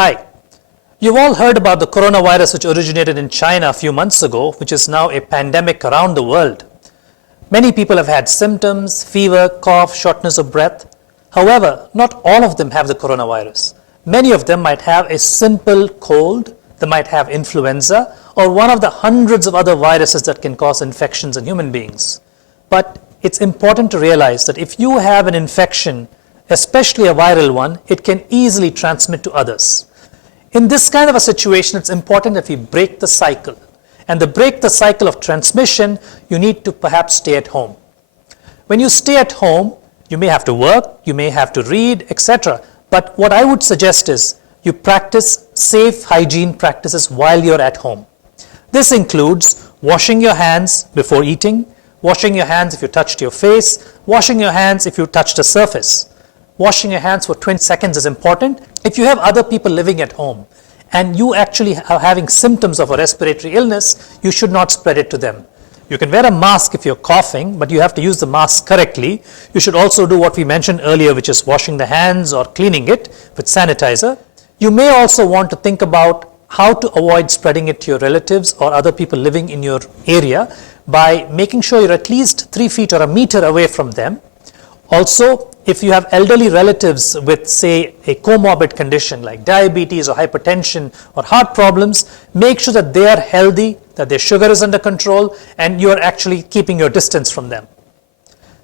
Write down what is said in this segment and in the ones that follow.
Hi. You've all heard about the coronavirus which originated in China a few months ago, which is now a pandemic around the world. Many people have had symptoms, fever, cough, shortness of breath. However, not all of them have the coronavirus. Many of them might have a simple cold, they might have influenza, or one of the hundreds of other viruses that can cause infections in human beings. But it's important to realize that if you have an infection, especially a viral one, it can easily transmit to others. In this kind of a situation, it's important that we break the cycle. And to break the cycle of transmission, you need to perhaps stay at home. When you stay at home, you may have to work, you may have to read, etc. But what I would suggest is you practice safe hygiene practices while you're at home. This includes washing your hands before eating, washing your hands if you touched your face, washing your hands if you touched a surface. Washing your hands for 20 seconds is important. If you have other people living at home and you actually are having symptoms of a respiratory illness, you should not spread it to them. You can wear a mask if you're coughing, but you have to use the mask correctly. You should also do what we mentioned earlier, which is washing the hands or cleaning it with sanitizer. You may also want to think about how to avoid spreading it to your relatives or other people living in your area by making sure you're at least 3 feet or a meter away from them. Also, if you have elderly relatives with, say, a comorbid condition like diabetes or hypertension or heart problems, make sure that they are healthy, that their sugar is under control, and you are actually keeping your distance from them.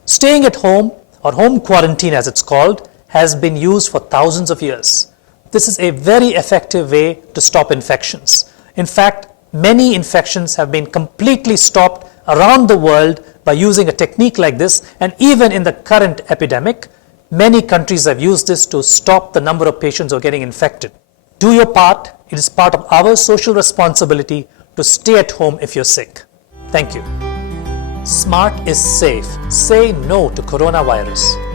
Staying at home, or home quarantine as it's called, has been used for thousands of years. This is a very effective way to stop infections. In fact, many infections have been completely stopped around the world by using a technique like this, and even in the current epidemic, many countries have used this to stop the number of patients who are getting infected. Do your part. It is part of our social responsibility to stay at home if you're sick. Thank you. Smart is safe. Say no to coronavirus.